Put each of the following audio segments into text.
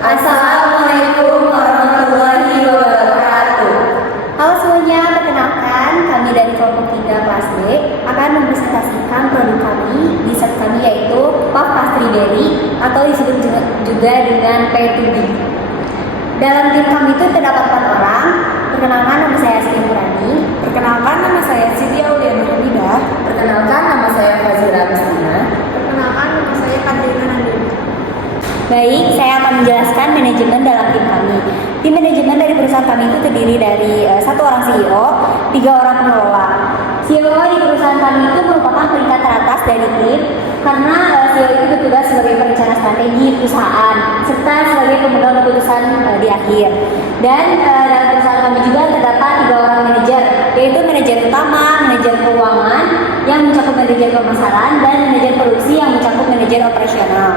Assalamualaikum warahmatullahi wabarakatuh. Halo semuanya, perkenalkan kami dari kelompok 3 kelas B akan mempresentasikan produk kami di set kami yaitu Puff Pastry Berry atau disebut juga dengan P2B. Dalam tim kami itu terdapat 4 orang. Perkenalkan, nama saya Siti Murani. Perkenalkan, nama saya Siti Auliana Hamidah. Perkenalkan, nama saya Fazira Mustina. Perkenalkan, nama saya Katrina Nandini. Baik, saya akan menjelaskan manajemen dalam tim kami. Tim manajemen dari perusahaan kami itu terdiri dari 1 orang CEO, 3 orang pengelola. CEO di perusahaan kami itu merupakan peringkat teratas dari tim karena CEO itu bertugas sebagai perencana strategi perusahaan serta sebagai pemegang keputusan di akhir. Dan dalam perusahaan kami juga terdapat 3 orang manajer, yaitu manajer utama, manajer keuangan yang mencakup manajer pemasaran, dan manajer produksi yang mencakup manajer operasional.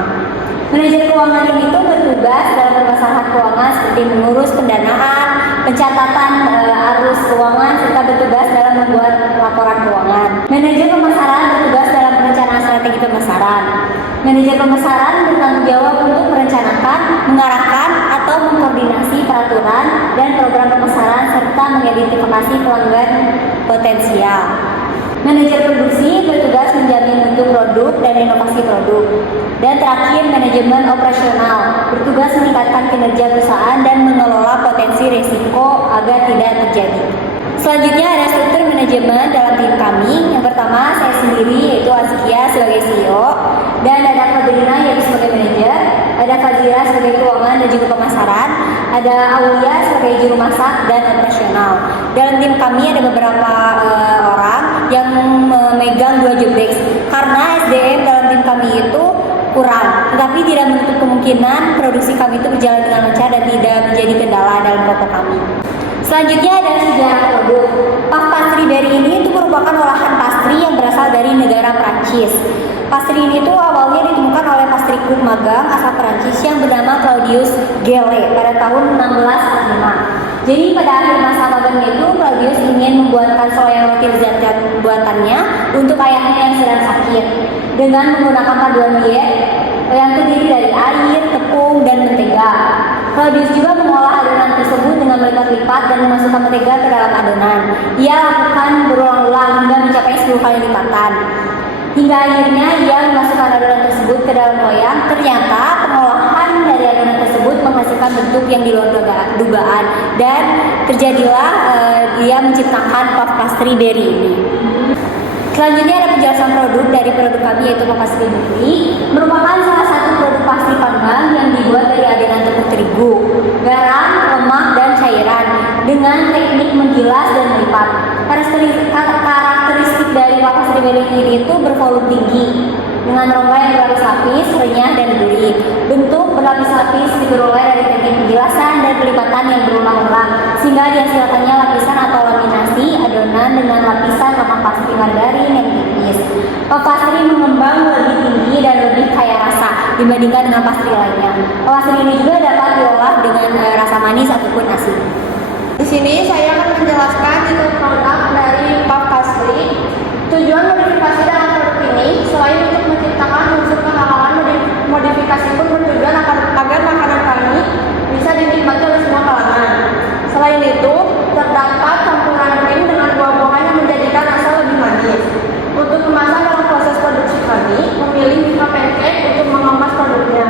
Manajer keuangan ini itu bertugas dalam permasalahan keuangan seperti mengurus pendanaan, pencatatan arus keuangan, serta bertugas dalam membuat laporan keuangan. Manajer pemasaran bertugas dalam perencanaan strategi pemasaran. Manajer pemasaran bertanggung jawab untuk merencanakan, mengarahkan, atau mengkoordinasi peraturan dan program pemasaran serta mengidentifikasi pelanggan potensial. Manajer produksi bertugas menjamin mutu produk dan inovasi produk. Dan terakhir, manajemen operasional bertugas meningkatkan kinerja perusahaan dan mengelola potensi risiko agar tidak terjadi. Selanjutnya ada struktur manajemen dalam tim kami. Yang pertama, saya sendiri yaitu Azkia sebagai CEO, dan ada Fadrina yaitu sebagai manajer, ada Fazira sebagai keuangan dan juga pemasaran, ada Aulia sebagai juru masak dan operasional. Dalam tim kami ada beberapa orang yang memegang 2 job desk karena SDM dalam tim kami itu kurang, tetapi tidak menutup kemungkinan produksi kami itu berjalan dengan lancar dan tidak menjadi kendala dalam kelompok kami. Selanjutnya ada sejarah produk. Puff Pastry Berry ini itu merupakan olahan pastry yang berasal dari negara Prancis. Pastry ini tuh awalnya ditemukan oleh pastry cook magang asal Prancis yang bernama Claudius Gelle pada tahun 1645. Jadi pada akhir masa magangnya itu Claudius ingin membuatkan loyang roti lezat buatannya untuk ayahnya yang sedang sakit dengan menggunakan paduan diet yang terdiri dari air, tepung, dan mentega. Claudius juga mengolah adonan tersebut dengan melipat-lipat dan memasukkan mentega ke dalam adonan. Ia lakukan berulang-ulang hingga mencapai 10 kali lipatan. Hingga akhirnya ia memasukkan adonan tersebut ke dalam loyang. Ternyata pengolahan dari adonan tersebut menghasilkan bentuk yang di luar dugaan, dan terjadilah ia menciptakan Puff Pastry Berry ini. Selanjutnya ada penjelasan produk dari produk kami yaitu Puff Pastry Berry, merupakan salah satu produk pastry panggang yang dibuat dari adonan tepung terigu, garam, lemak, dan cairan dengan teknik menggilas dan melipat. Karakteristik dari Puff Pastry Berry ini itu bervolume tinggi dengan rongga yang berlapis-lapis, renyah, dan gurih. Bentuk berlapis-lapis diperoleh dari teknik penggilasan dan pelipatan yang berulang-ulang sehingga dihasilkannya lapisan atau laminasi adonan dengan lapisan lemak pastry margarin yang tipis. Puff pastry mengembang lebih tinggi dan lebih kaya rasa dibandingkan dengan pastry lainnya. Puff pastry ini juga dapat diolah dengan rasa manis ataupun asin. Di sini saya akan menjelaskan itu produk dari Puff Pastry. Tujuan modifikasi dalam produk ini selain untuk menciptakan unsur kehalalan, modifikasi pun bertujuan agar makanan kami bisa dinikmati oleh semua kalangan. Selain itu, terdapat campuran krim dengan buah-buahan yang menjadikan rasa lebih manis. Untuk kemasan dalam proses produksi kami memilih Milka Pancake untuk mengemas produknya.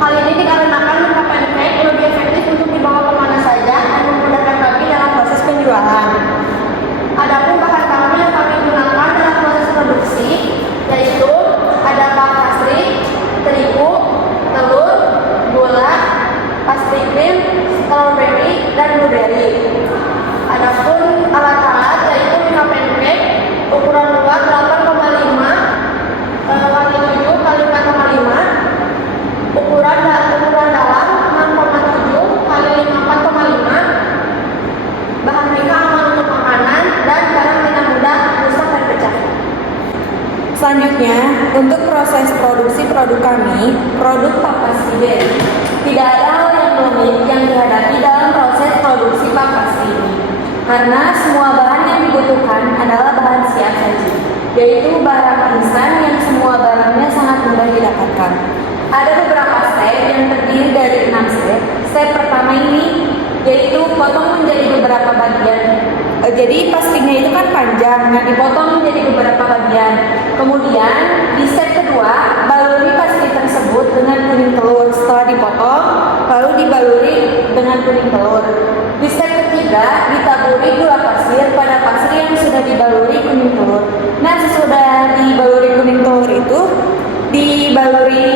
Hal ini dikarenakan Milka Pancake lebih efektif untuk dibawa kemana saja dan memudahkan kami dalam proses penjualan. Adapun bahan kami yang kami gunakan dalam proses produksi yaitu ada puff pastry, terigu, telur, gula, pastry cream, strawberry, dan blueberry. Adapun alat-alat yaitu Milka Pancake ukuran luar 8,5 kali 7 kali 4,5, ukuran dalam 6,7 kali 4,5. Bahan Milka aman untuk makanan dan barang tidak mudah rusak dan pecah. Selanjutnya, untuk proses produksi produk kami, produk Puff Pastry Berry, tidak ada hal yang rumit yang dihadapi dalam proses produksi Puff Pastry ini, karena semua bahan yang dibutuhkan adalah bahan siap saji, yaitu barang instan yang semua barangnya sangat mudah didapatkan. Ada beberapa step yang terdiri Jadi pastinya itu kan panjang, nah dipotong menjadi beberapa bagian. Kemudian di step kedua, baluri pastry tersebut dengan kuning telur. Setelah dipotong, lalu dibaluri dengan kuning telur. Di step ketiga, ditaburi gula pasir pada pastry yang sudah dibaluri kuning telur. Nah, sesudah dibaluri kuning telur itu dibaluri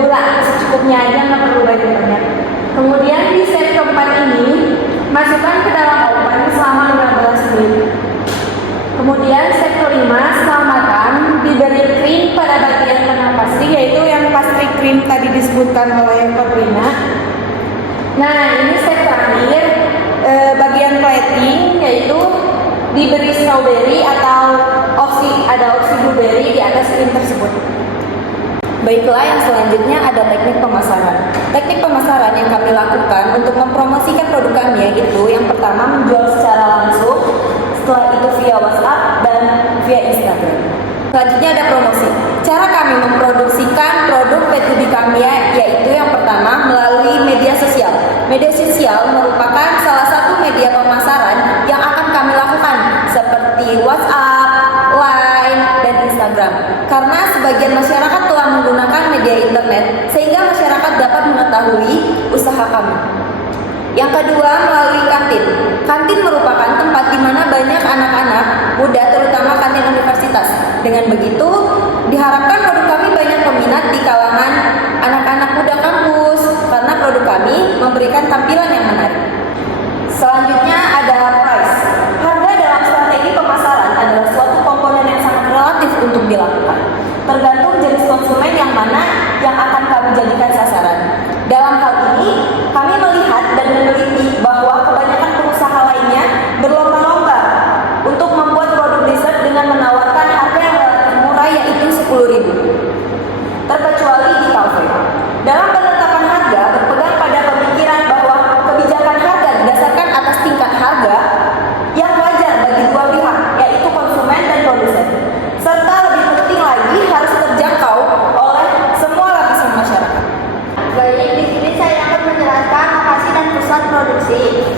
gula secukupnya aja, nggak perlu banyak-banyak. Kemudian di step keempat ini masukkan ke dalam oven selama 15 menit. Kemudian step kelima, setelah matang diberi krim pada bagian tengah pastry, yaitu yang pastry krim tadi disebutkan oleh Katrina. Nah, ini step terakhir, bagian plating, yaitu diberi strawberry atau ada opsi blueberry di atas krim tersebut. Baiklah, yang selanjutnya ada teknik pemasaran. Teknik pemasaran yang kami lakukan untuk mempromosikan produk kami yaitu yang pertama menjual secara langsung, setelah itu via WhatsApp dan via Instagram. Selanjutnya ada promosi. Cara kami memproduksikan produk P2B kami yaitu yang pertama melalui media sosial. Media sosial merupakan salah satu media pemasaran yang akan kami lakukan seperti WhatsApp, Line, dan Instagram. Karena sebagian masyarakat telah menggunakan media internet sehingga masyarakat dapat mengetahui usaha kami. Yang kedua, melalui kantin. Kantin merupakan tempat di mana banyak anak-anak muda, terutama kantin universitas. Dengan begitu, diharapkan produk kami banyak peminat di kalangan anak-anak muda kampus karena produk kami memberikan tampilan yang menarik. Selanjutnya ada price. Harga dalam strategi pemasaran adalah suatu komponen yang sangat relatif untuk dilakukan. Tergantung jenis konsumen yang mana yang akan kami jadikan sasaran. Dalam hal ini, kami melihat dan meneliti bahwa kebanyakan pengusaha lainnya berlomba-lomba untuk membuat produk dessert dengan menawarkan harga yang relatif murah yaitu 10.000. Terkecuali di kafe. Dalam penetapan harga berpegang pada pemikiran bahwa kebijakan harga didasarkan atas tingkat harga yang wajar bagi dua pihak, yaitu konsumen dan produsen. Serta lebih penting lagi harus terjangkau oleh semua lapisan masyarakat. Baik, di sini saya akan menjelaskan lokasi dan pusat produksi.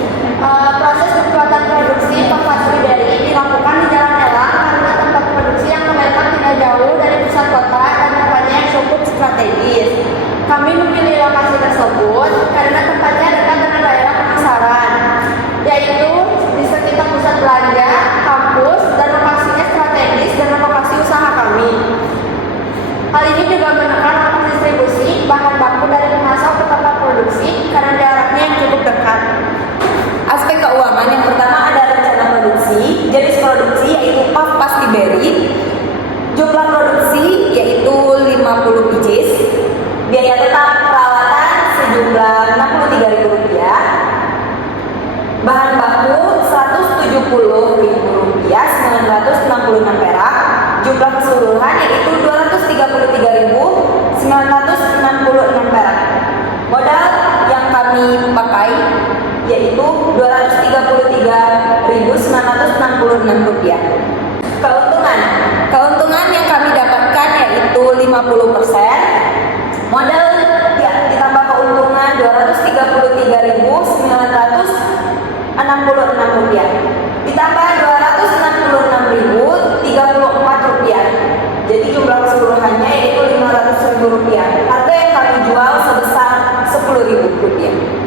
Proses pembuatan produksi puff pastry berry dilakukan di Jalan Elang karena tempat produksi yang terletak tidak jauh dari pusat kota dan tempatnya yang cukup strategis. Kami memilih lokasi tersebut karena tempatnya dekat dengan daerah pemasaran, yaitu di sekitar pusat belanja, kampus, dan lokasinya strategis dengan lokasi usaha kami. Hal ini juga menekan ongkos distribusi bahan baku dari pengasal ke tempat produksi karena jaraknya yang cukup dekat. Aspek keuangan yang pertama ada rencana produksi, jenis produksi yaitu puff pastry berry, jumlah produksi yaitu 50 pieces, biaya tetap perawatan sejumlah Rp63.000, bahan baku Rp170.000, 966 perak, jumlah keseluruhan yaitu Rp233.966 perak. Modal yang kami pakai yaitu Rp233.966. Keuntungan yang kami dapatkan yaitu 50%. Modal ditambah keuntungan Rp233.966. Ditambah Rp266.034. Jadi jumlah keseluruhannya yaitu Rp500.000. Harga yang kami jual sebesar Rp10.000.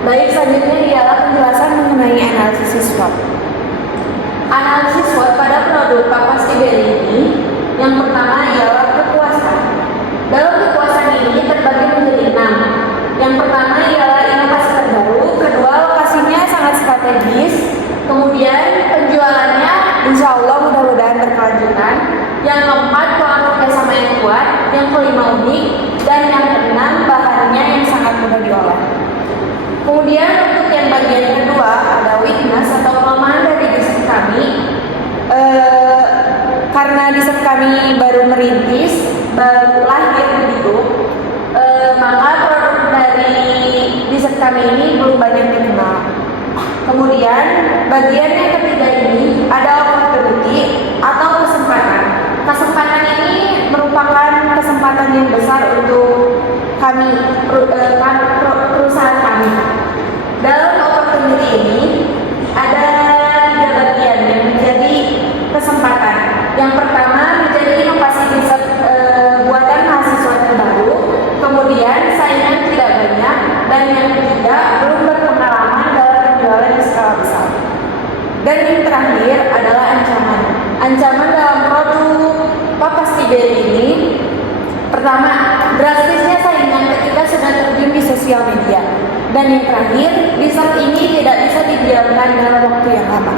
Baik, selanjutnya ialah penjelasan mengenai analisis SWOT. Analisis SWOT pada produk puff pastry berry ini, yang pertama ialah kepuasan. Dalam kepuasan ini terbagi menjadi 6. Yang pertama ialah inovasi terbaru, kedua lokasinya sangat strategis, kemudian penjualannya insya Allah mudah-mudahan berkelanjutan, yang keempat pola kerjasama yang kuat, yang kelima unik, dan yang keenam bahannya yang sangat mudah diolah. Kemudian untuk yang bagian kedua ada weakness atau kelemahan dari dessert kami. Karena dessert kami baru merintis, baru lahir begitu, maka produk dari dessert kami ini belum banyak dikenal. Kemudian bagian yang ketiga ini ada opportunity atau kesempatan. Kesempatan ini merupakan kesempatan yang besar untuk kami, perusahaan kami. Dalam opportunity ini ada Berry ini, pertama, drastisnya saingan ketika sedang terjun di sosial media. Dan yang terakhir, riset ini tidak bisa didiamkan dalam waktu yang lama.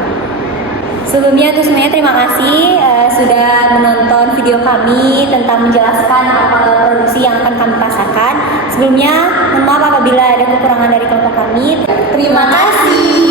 Sebelumnya untuk semuanya terima kasih sudah menonton video kami tentang menjelaskan apa produksi yang akan kami pasarkan. Sebelumnya, mohon maaf apabila ada kekurangan dari kelompok kami. Terima kasih.